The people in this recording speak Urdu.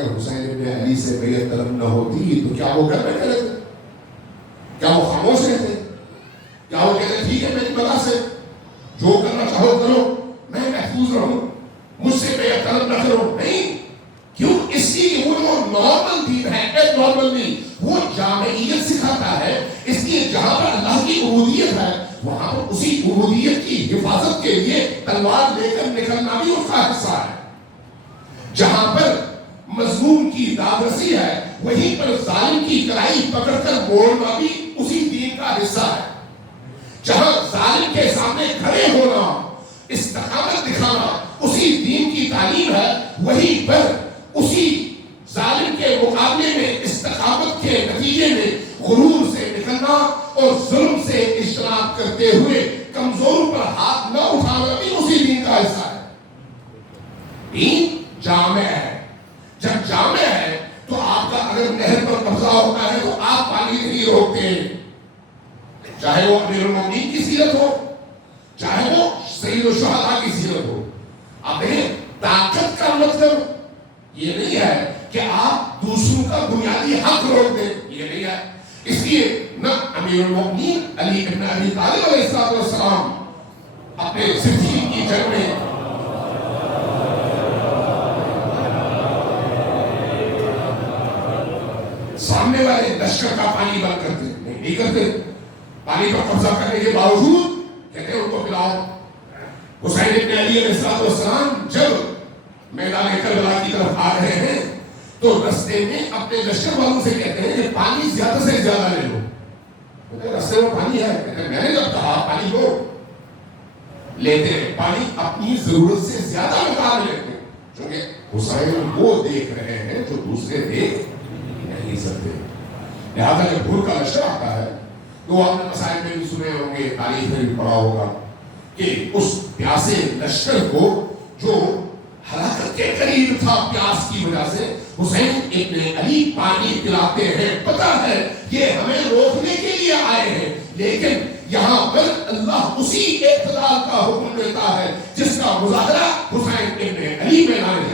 اگر حسین ابن علی سے بیعت طلب نہ ہوتی تو کیا وہ گھر بیٹھے رہتے؟ کیا وہ خاموش رہتے؟ کیا وہ کہتے ٹھیک ہے میری بلا سے جو کرنا چاہو کرو، میں محفوظ رہوں، مجھ سے بیعت طلب نہ کرو؟ نہیں، کیوں؟ اس لیے وہ جو نارمل دین ہے، ایک نارمل نہیں، وہ جامعیت سکھاتا ہے۔ اس لیے جہاں پر اللہ کی عبودیت ہے وہاں پر اسی عبودیت کی حفاظت کے لیے تلوار لے کر نکلنا بھی اس کا حصہ ہے۔ جہاں پر مظلوم کی دادرسی ہے وہیں پر ظالم کی کلائی پکڑ کر موڑنا بھی اسی دین کا حصہ ہے۔ جہاں ظالم کے سامنے کھڑے ہونا، استقامت دکھانا اسی دین کی تعلیم ہے، وہیں پر اسی ظالم کے مقابلے میں استقامت کے نتیجے میں غرور سے نکلنا اور ظلم سے اجتناب کرتے ہوئے کمزوروں پر ہاتھ نہ اٹھانا بھی اسی دین کا حصہ ہے۔ دین جامع ہے، جب جامع ہے تو آپ کا اگر نہر پر قبضہ ہوتا ہے تو آپ پانی نہیں روکتے، چاہے وہ امیر المومنین کی سیرت ہو، چاہے وہ سید الشہداء کی سیرت ہو۔ اب طاقت کا مطلب یہ نہیں ہے کہ آپ دوسروں کا بنیادی حق روک دیں، یہ نہیں ہے۔ اس لیے نہ امیر المومنین علی ابن ابی طالب علیہ السلام اپنے صفین کی جنگ میں سامنے والے لشکر کا پانی بند کرتے نہیں کرتے، پانی پر قبضہ کرنے کے باوجود کہتے ہیں ان کو پلاؤ۔ حسین ابن علی علیہ السلام جب میدان کربلا کی طرف آ رہے ہیں تو رستے میں اپنے لشکر والوں سے کہتے ہیں کہ پانی زیادہ سے زیادہ لے لو۔ رستے میں پانی ہے، کہتے ہیں میں نے جب کہا پانی لو، لیتے ہیں پانی اپنی ضرورت سے زیادہ مقام لیتے ہیں، کیونکہ حسین وہ دیکھ رہے ہیں جو دوسرے دیکھ نہیں سکتے۔ لہذا جب بھور کا لشکر آتا ہے تو آپ نے مسائل میں بھی سنے ہوں گے، تاریخ میں بھی پڑھا ہوگا کہ اس پیاسے لشکر کو جو ہلاکت کے قریب تھا پیاس کی وجہ سے، حسین ابن علی پانی پلاتے ہیں۔ پتہ ہے یہ ہمیں روکنے کے لیے آئے ہیں، لیکن یہاں پر اللہ اسی اعتدال کا حکم دیتا ہے جس کا مظاہرہ حسین ابن علی میں لانے